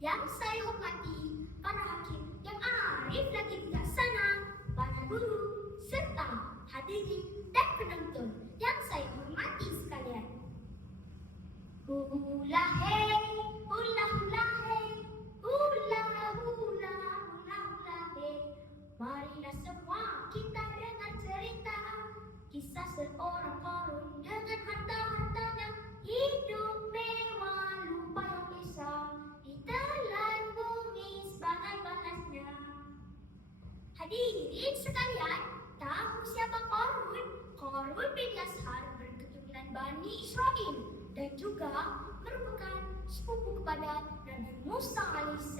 Yang saya hormati para hakim yang arif lagi bijaksana, para guru, serta hadirin dan penonton yang saya hormati sekalian. Hula hey, hula hula hey, hula hula hula hula hey. Marilah semua kita dengar cerita kisah seorang korun dengan harta-hartanya, hidup mewah lupa yang kisah, ditelan bumi sebagai balasnya. Hadirin sekalian, tahu siapa Qarun? Qarun bin Yashar berketurunan Bani Israel dan juga merupakan sepupu kepada Nabi Musa AS.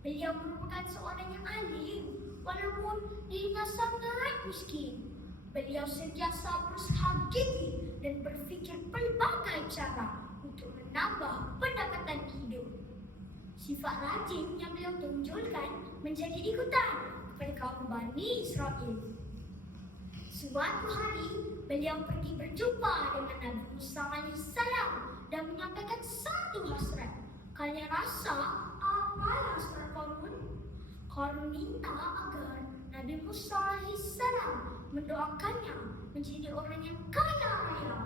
Beliau merupakan seorang yang alim walaupun dirinya sangat miskin. Beliau sentiasa berusaha gigih dan berfikir pelbagai cara untuk menambah pendapatan hidup. Sifat rajin yang beliau tunjukkan menjadi ikutan kepada kaum Bani Israel. Suatu hari, beliau pergi berjumpa dengan Nabi Musa AS dan menyampaikan satu hasrat. Kalian rasa apa hasrat Qarun? Qarun minta agar Nabi Musa AS mendoakannya menjadi orang yang kaya raya.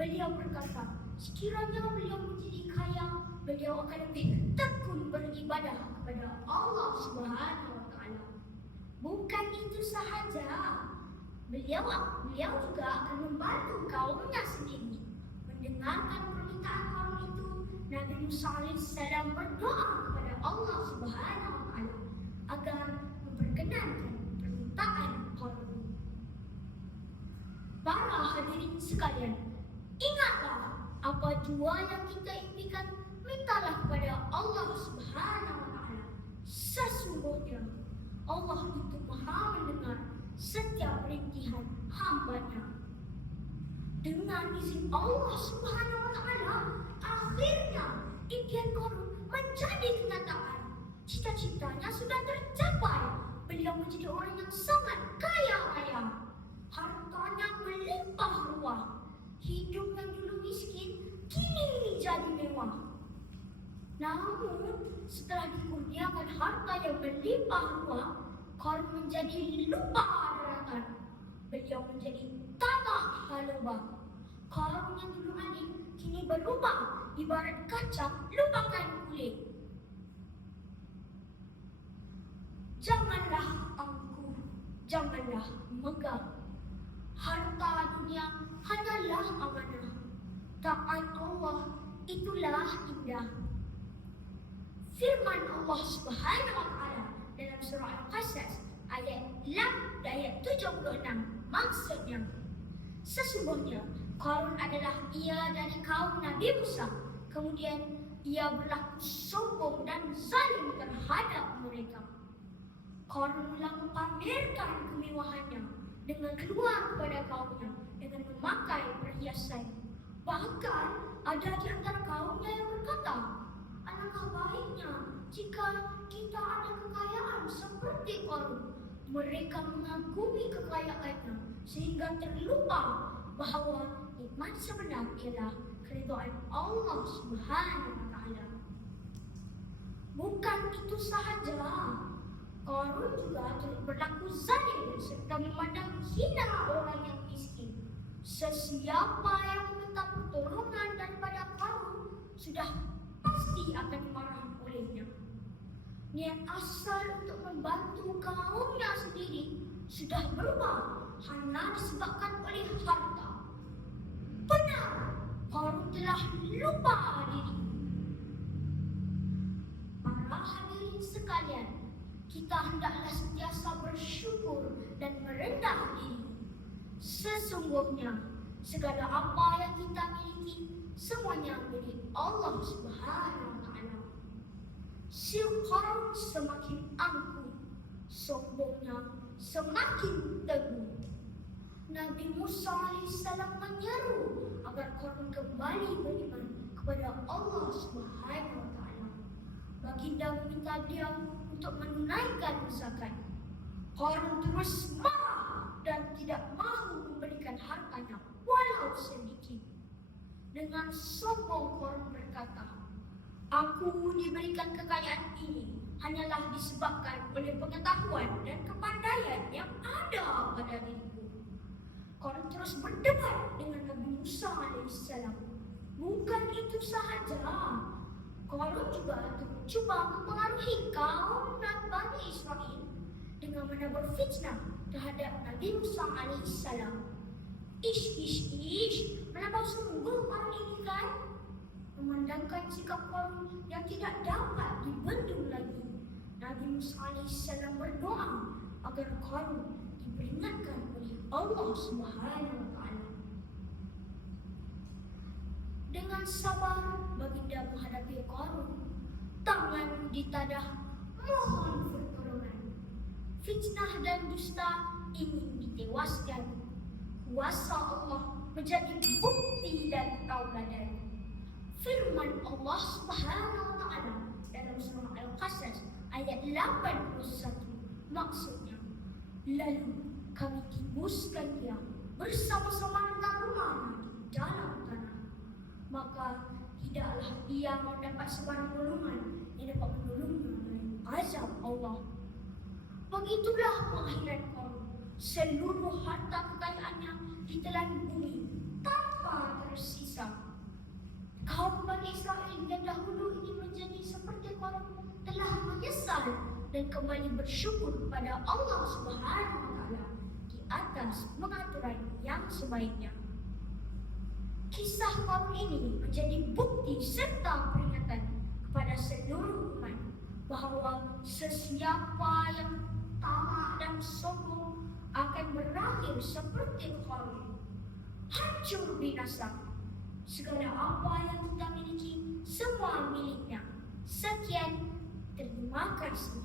Beliau berkata, sekiranya beliau menjadi kaya, beliau akan lebih tekun beribadah kepada Allah SWT. Bukan itu sahaja, beliau juga akan membantu kaumnya sendiri. Mendengarkan permintaan Qarun itu, Nabi Musa AS berdoa kepada Allah SWT agar memperkenankan permintaan Qarun. Para hadirin sekalian, ingatlah apa jua yang kita impikan, mintalah kepada Allah SWT. Sesungguhnya Allah itu Maha mendengar setiap rintihan hamba-Nya. Dengan izin Allah SWT, akhirnya impian Qarun menjadi kenyataan. Cita-citanya sudah tercapai. Beliau menjadi orang yang sangat kaya raya. Hartanya melimpah ruah. Hidup yang dulu miskin kini jadi mewah. Namun setelah dikurniakan harta yang melimpah ruah, Qarun menjadi lupa daratan. Beliau menjadi tanah halubang. Qarun yang dulu alim kini berubah ibarat kaca lupakan kulit. Janganlah angkuh, janganlah megah. Harta dunia hanyalah amanah. Taat Allah itulah indah. Firman Allah SWT dalam surah Al-Qasas ayat 76 maksudnya, sesungguhnya Qarun adalah ia dari kaum Nabi Musa. Kemudian ia berlaku sombong dan zalim terhadap mereka. Qarun pamerkan kemewahannya dengan keluar kepada kaumnya dengan memakai perhiasan. Bahkan ada di antara kaumnya yang berkata, alangkah baiknya jika kita ada kekayaan seperti Qarun. Mereka mengagumi kekayaannya sehingga terlupa bahawa nikmat sebenar ialah keridhaan Allah SWT. Bukan itu sahaja, Qarun juga turut berlaku zalim serta memandang hina orang yang miskin. Sesiapa yang meminta pertolongan daripada Qarun sudah pasti akan dimarahi olehnya. Niat asal untuk membantu kaumnya sendiri sudah berubah hanya disebabkan oleh harta. Benar, Qarun telah lupa diri. Para hadirin sekalian, kita hendaklah sentiasa bersyukur dan merendah diri. Sesungguhnya segala apa yang kita miliki semuanya milik Allah SWT. Si Qarun semakin angkuh, sombongnya semakin teguh. Nabi Musa AS menyeru agar Qarun kembali beriman kepada Allah SWT. Baginda meminta dia untuk menunaikan zakat. Qarun terus marah dan tidak mahu memberikan hartanya walau sedikit. Dengan sombong Qarun berkata, Aku diberikan kekayaan ini hanyalah disebabkan oleh pengetahuan dan kepandaian yang ada pada diriku. Korun terus berdebat dengan Nabi Musa AS. Bukan itu sahaja, Korun juga mencuba mempengaruhi kaum Bani Israel dengan menabur fitnah terhadap Nabi Musa AS. Ish, melampau sungguh orang ini kan? Memandangkan sikap Korun yang tidak dapat dibendung lagi, Nabi Musa AS berdoa agar Korun diperingatkan oleh Allah Subhanahu wa Ta'ala. Dengan sabar baginda menghadapi Korun, tangan ditadah mohon pertolongan. Fitnah dan dusta ingin ditewaskan. Kuasa Allah menjadi bukti dan tauladan. Firman Allah Subhanahu wa Ta'ala dalam surah Al-Qasas ayat 81, maksudnya, lalu kami timbuskan dia bersama-sama rumah di dalam tanah, maka tidaklah ia mendapat sebarang golongan yang dapat menolongnya dari azab Allah. Begitulah pengakhiran Korun. Seluruh harta kekayaannya ditelan bumi tanpa tersisa. Kaum Bani Israel yang dahulu ini menjadi seperti Korun telah menyesal dan kembali bersyukur kepada Allah Subhanahu wa Ta'ala di atas pengaturan yang sebaiknya. Kisah Korun ini menjadi bukti serta peringatan kepada seluruh umat bahawa sesiapa yang tamak dan sombong akan berakhir seperti Korun, hancur binasa. Segala apa yang kita miliki semua miliknya. Sekian, terima kasih.